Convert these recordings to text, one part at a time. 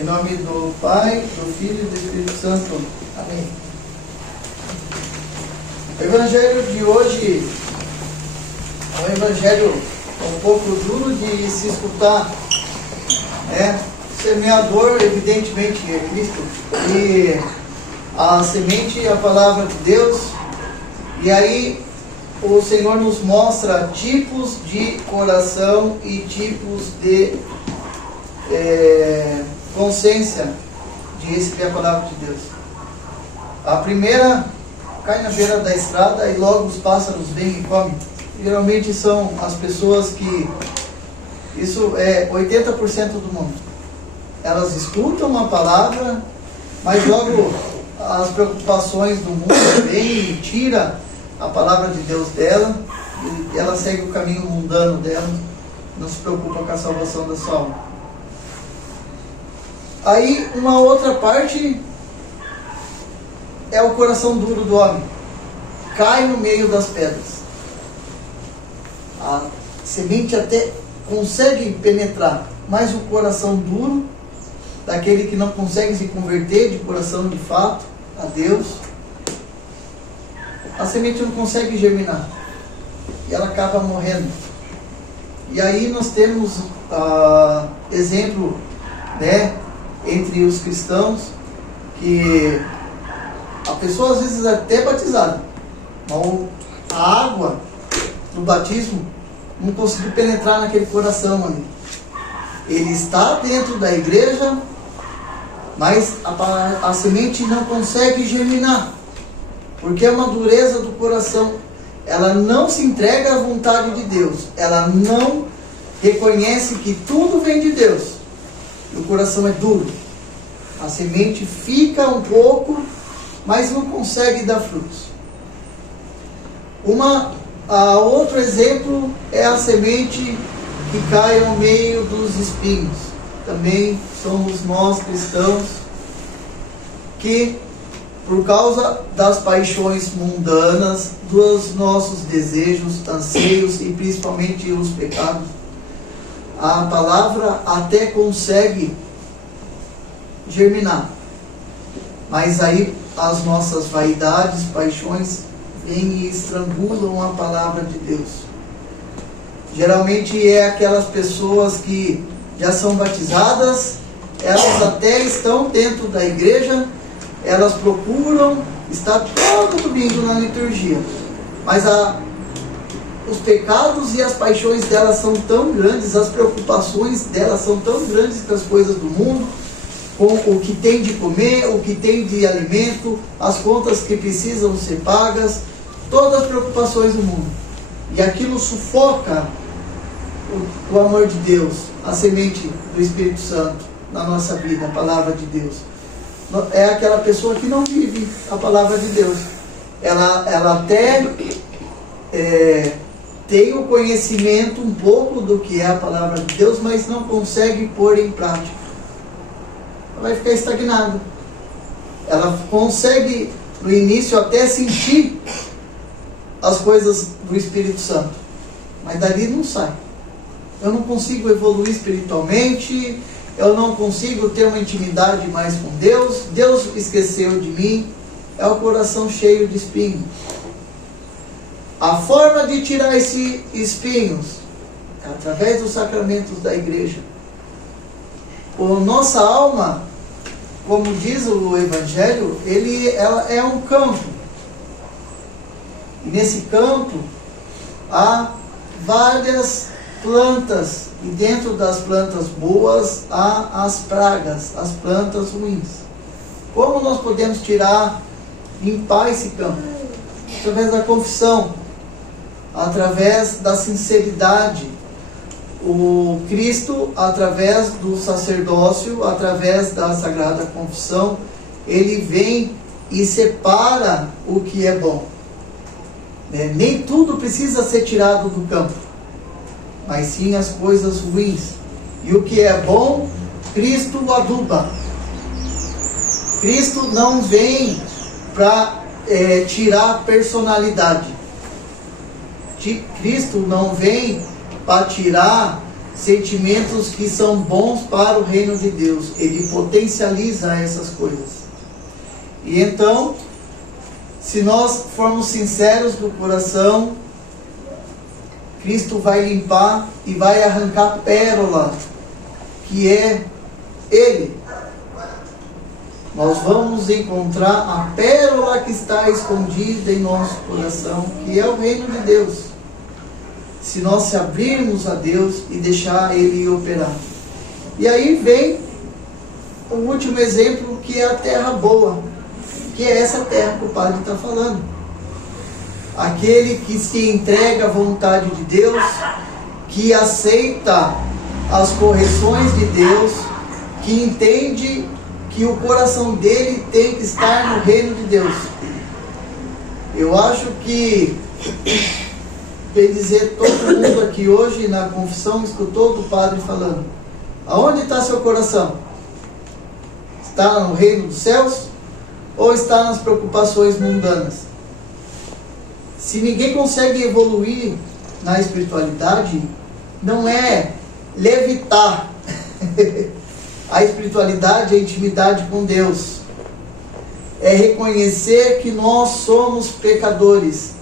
Em nome do Pai, do Filho e do Espírito Santo. Amém. O Evangelho de hoje é um Evangelho um pouco duro de se escutar. O semeador, evidentemente, é Cristo. E a semente é a palavra de Deus. E aí o Senhor nos mostra tipos de coração e tipos de consciência de receber a palavra de Deus. A primeira cai na beira da estrada e logo os pássaros vêm e comem. Geralmente são as pessoas que, isso é 80% do mundo. Elas escutam a palavra, mas logo as preocupações do mundo vêm e tira a palavra de Deus dela, e ela segue o caminho mundano dela, não se preocupa com a salvação da sua alma. Aí uma outra parte é o coração duro do homem, cai no meio das pedras. A semente até consegue penetrar, mas o coração duro, daquele que não consegue se converter de coração de fato a Deus, a semente não consegue germinar e ela acaba morrendo. E aí nós temos exemplo, entre os cristãos, que a pessoa às vezes é até batizada, mas a água do batismo não conseguiu penetrar naquele coração ali. Ele está dentro da igreja, mas a semente não consegue germinar, porque é uma dureza do coração. Ela não se entrega à vontade de Deus, ela não reconhece que tudo vem de Deus, e o coração é duro. A semente fica um pouco, mas não consegue dar frutos. Outro exemplo é a semente que cai ao meio dos espinhos. Também somos nós cristãos que, por causa das paixões mundanas, dos nossos desejos, anseios e principalmente os pecados, a palavra até consegue germinar, mas aí as nossas vaidades, paixões vêm e estrangulam a palavra de Deus. Geralmente é aquelas pessoas que já são batizadas, elas até estão dentro da igreja, elas procuram estar todo domingo na liturgia, mas os pecados e as paixões delas são tão grandes, as preocupações delas são tão grandes com as coisas do mundo, com o que tem de comer, o que tem de alimento, as contas que precisam ser pagas, todas as preocupações do mundo. E aquilo sufoca o amor de Deus, a semente do Espírito Santo na nossa vida, a palavra de Deus. É aquela pessoa que não vive a palavra de Deus. Ela até tem o conhecimento um pouco do que é a palavra de Deus, mas não consegue pôr em prática. Ela vai ficar estagnada. Ela consegue no início até sentir as coisas do Espírito Santo, mas dali não sai. Eu não consigo evoluir espiritualmente, eu não consigo ter uma intimidade mais com Deus, Deus esqueceu de mim. É o coração cheio de espinhos. A forma de tirar esses espinhos é através dos sacramentos da igreja. Nossa alma, como diz o Evangelho, ela é um campo. E nesse campo há várias plantas, e dentro das plantas boas há as pragas, as plantas ruins. Como nós podemos limpar esse campo? Através da confissão, através da sinceridade. O Cristo, através do sacerdócio, através da Sagrada Confissão, ele vem e separa o que é bom. Nem tudo precisa ser tirado do campo, mas sim as coisas ruins. E o que é bom, Cristo aduba. Cristo não vem para tirar personalidade. Cristo não vem para tirar sentimentos que são bons para o reino de Deus. Ele potencializa essas coisas. E então, se nós formos sinceros do coração, Cristo vai limpar e vai arrancar pérola, que é Ele. Nós vamos encontrar a pérola que está escondida em nosso coração, que é o reino de Deus. Se nós se abrirmos a Deus e deixar Ele operar. E aí vem o último exemplo, que é a terra boa, que é essa terra que o Padre está falando. Aquele que se entrega à vontade de Deus, que aceita as correções de Deus, que entende que o coração dele tem que estar no reino de Deus. Eu acho que, bem dizer, todo mundo aqui hoje na confissão escutou do Padre falando: aonde está seu coração? Está no reino dos céus ou está nas preocupações mundanas? Se ninguém consegue evoluir na espiritualidade, não é levitar. A espiritualidade é a intimidade com Deus. É reconhecer que nós somos pecadores.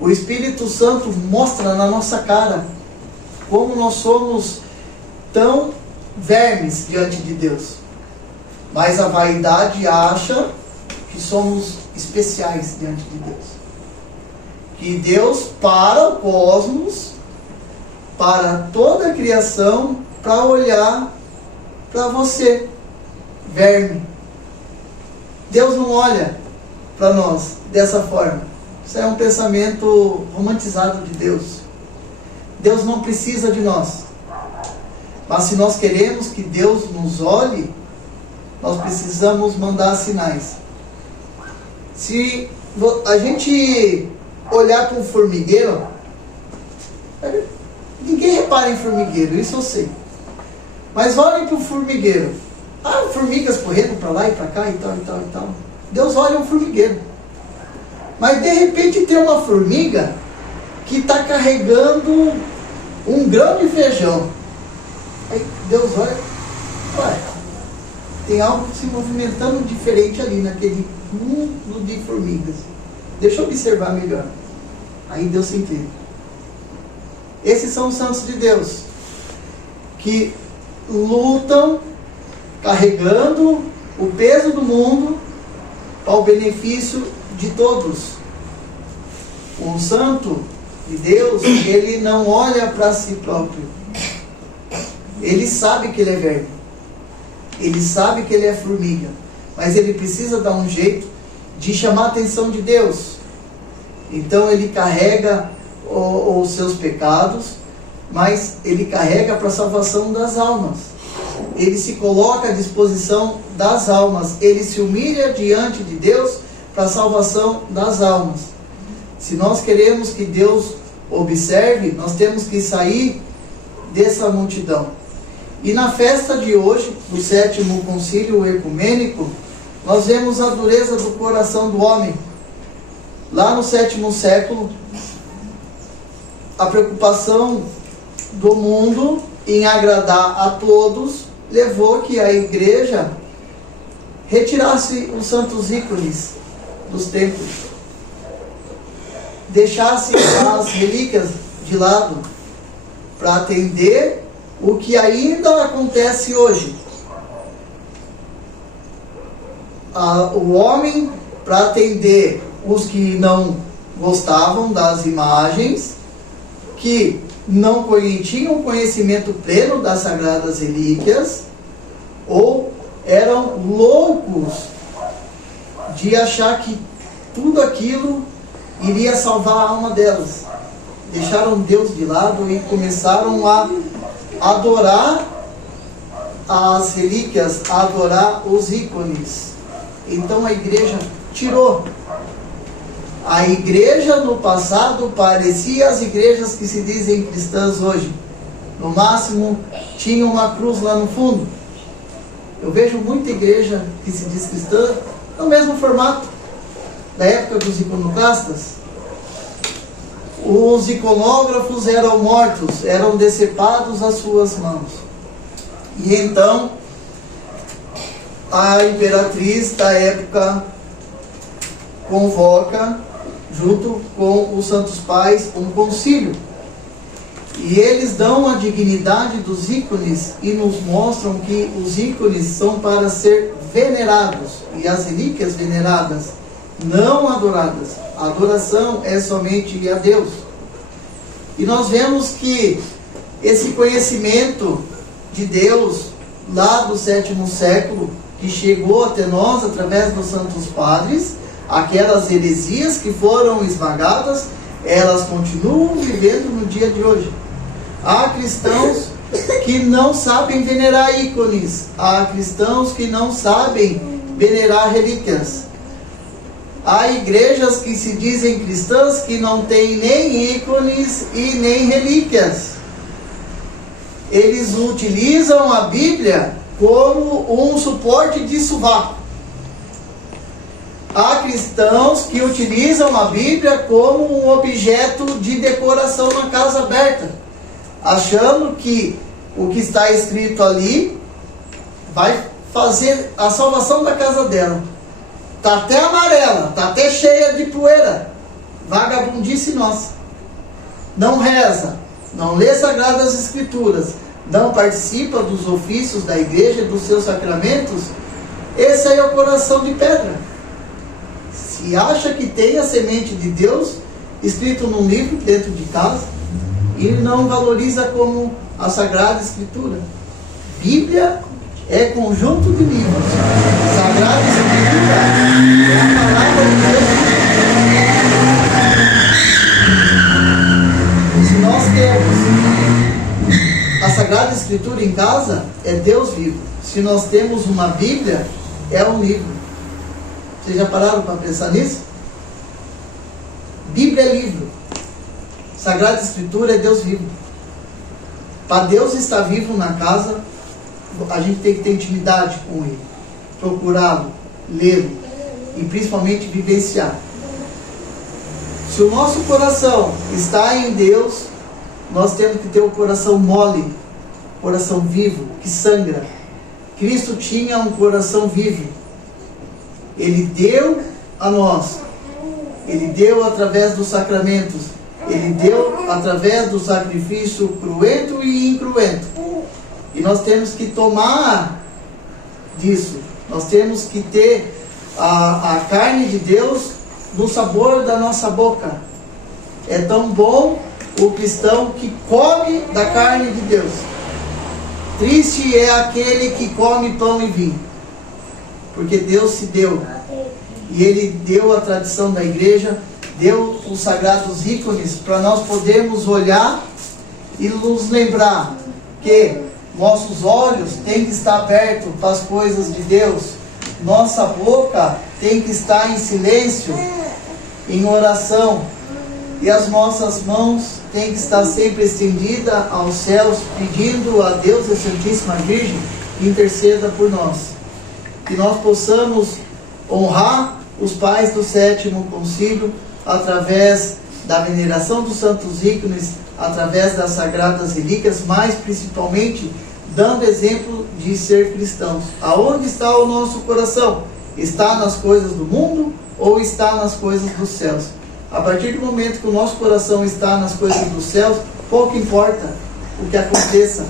O Espírito Santo mostra na nossa cara como nós somos tão vermes diante de Deus. Mas a vaidade acha que somos especiais diante de Deus. Que Deus para o cosmos, para toda a criação, para olhar para você, verme. Deus não olha para nós dessa forma. Isso é um pensamento romantizado de Deus. Deus não precisa de nós. Mas se nós queremos que Deus nos olhe, nós precisamos mandar sinais. Se a gente olhar para um formigueiro, ninguém repara em formigueiro, isso eu sei. Mas olhem para o formigueiro. Formigas correndo para lá e para cá e tal, e tal, e tal. Deus olha um formigueiro. Mas de repente tem uma formiga que está carregando um grão de feijão. Aí Deus olha, tem algo se movimentando diferente ali naquele mundo de formigas. Deixa eu observar melhor. Aí Deus se entende. Esses são os santos de Deus, que lutam carregando o peso do mundo ao benefício de todos. Um santo de Deus, ele não olha para si próprio. Ele sabe que ele é verme. Ele sabe que ele é formiga. Mas ele precisa dar um jeito de chamar a atenção de Deus. Então ele carrega os seus pecados, mas ele carrega para a salvação das almas. Ele se coloca à disposição das almas. Ele se humilha diante de Deus para a salvação das almas. Se nós queremos que Deus observe, nós temos que sair dessa multidão. E na festa de hoje, do 7º Concílio Ecumênico, nós vemos a dureza do coração do homem. Lá no 7º século, a preocupação do mundo em agradar a todos levou que a igreja retirasse os santos ícones dos templos, deixasse as relíquias de lado para atender o que ainda acontece hoje. O homem, para atender os que não gostavam das imagens, que não tinham conhecimento pleno das sagradas relíquias, ou eram loucos de achar que tudo aquilo iria salvar a alma delas. Deixaram Deus de lado e começaram a adorar as relíquias, a adorar os ícones. Então a igreja tirou. A igreja no passado parecia as igrejas que se dizem cristãs hoje. No máximo tinha uma cruz lá no fundo. Eu vejo muita igreja que se diz cristã no mesmo formato da época dos iconoclastas. os iconógrafos eram mortos, eram decepados às suas mãos. E então, a imperatriz da época convoca, junto com os santos pais, um concílio. E eles dão a dignidade dos ícones e nos mostram que os ícones são para ser venerados e as relíquias veneradas, não adoradas. A adoração é somente a Deus. E nós vemos que esse conhecimento de Deus lá do 7º século, que chegou até nós através dos santos padres, aquelas heresias que foram esmagadas, elas continuam vivendo no dia de hoje. Há cristãos que não sabem venerar ícones, há cristãos que não sabem venerar relíquias. Há igrejas que se dizem cristãs que não têm nem ícones e nem relíquias. Eles utilizam a Bíblia como um suporte de sovaco. Há cristãos que utilizam a Bíblia como um objeto de decoração na casa aberta, achando que o que está escrito ali vai fazer a salvação da casa dela. Está até amarela, está até cheia de poeira. Vagabundice nossa. Não reza, não lê Sagradas Escrituras, não participa dos ofícios da igreja e dos seus sacramentos. Esse aí é o coração de pedra. Se acha que tem a semente de Deus escrito num livro dentro de casa e não valoriza como a Sagrada Escritura. Bíblia é conjunto de livros. Sagrada Escritura é a palavra de Deus. Se nós temos a Sagrada Escritura em casa, é Deus vivo. Se nós temos uma Bíblia, é um livro. Vocês já pararam para pensar nisso? Bíblia é livro. Sagrada Escritura é Deus vivo. Para Deus estar vivo na casa, a gente tem que ter intimidade com Ele, procurá-lo, lê-lo e principalmente vivenciar. Se o nosso coração está em Deus, nós temos que ter um coração mole, coração vivo, que sangra. Cristo tinha um coração vivo. Ele deu a nós. Ele deu através dos sacramentos. Ele deu através do sacrifício cruento e incruento. E nós temos que tomar disso. Nós temos que ter a carne de Deus no sabor da nossa boca. É tão bom o cristão que come da carne de Deus. Triste é aquele que come pão e vinho. Porque Deus se deu. E Ele deu a tradição da igreja, deu os sagrados ícones para nós podermos olhar e nos lembrar que nossos olhos têm que estar abertos para as coisas de Deus. Nossa boca tem que estar em silêncio, em oração. E as nossas mãos têm que estar sempre estendidas aos céus, pedindo a Deus, a Santíssima Virgem, que interceda por nós. Que nós possamos honrar os pais do 7º concílio através da veneração dos santos ícones, através das sagradas relíquias, mas principalmente dando exemplo de ser cristãos. Aonde está o nosso coração? Está nas coisas do mundo ou está nas coisas dos céus? A partir do momento que o nosso coração está nas coisas dos céus, pouco importa o que aconteça.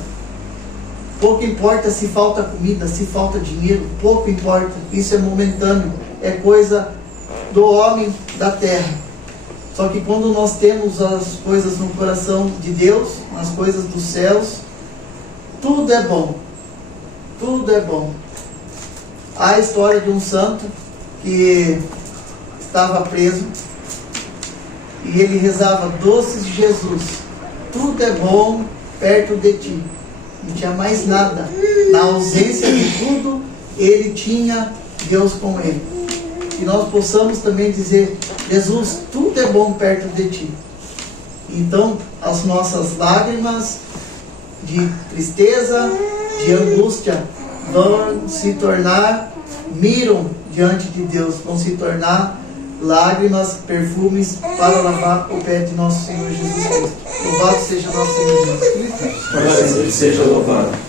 Pouco importa se falta comida, se falta dinheiro, pouco importa. Isso é momentâneo, é coisa do homem da terra. Só que quando nós temos as coisas no coração de Deus, nas coisas dos céus, tudo é bom. Tudo é bom. Há a história de um santo que estava preso e ele rezava: doce Jesus, tudo é bom perto de ti. Não tinha mais nada. Na ausência de tudo, ele tinha Deus com ele. Que nós possamos também dizer: Jesus, tudo é bom perto de ti. Então, as nossas lágrimas de tristeza, de angústia, vão se tornar miram diante de Deus, vão se tornar lágrimas, perfumes para lavar o pé de nosso Senhor Jesus Cristo. Louvado seja nosso Senhor Jesus Cristo. Para sempre seja louvado.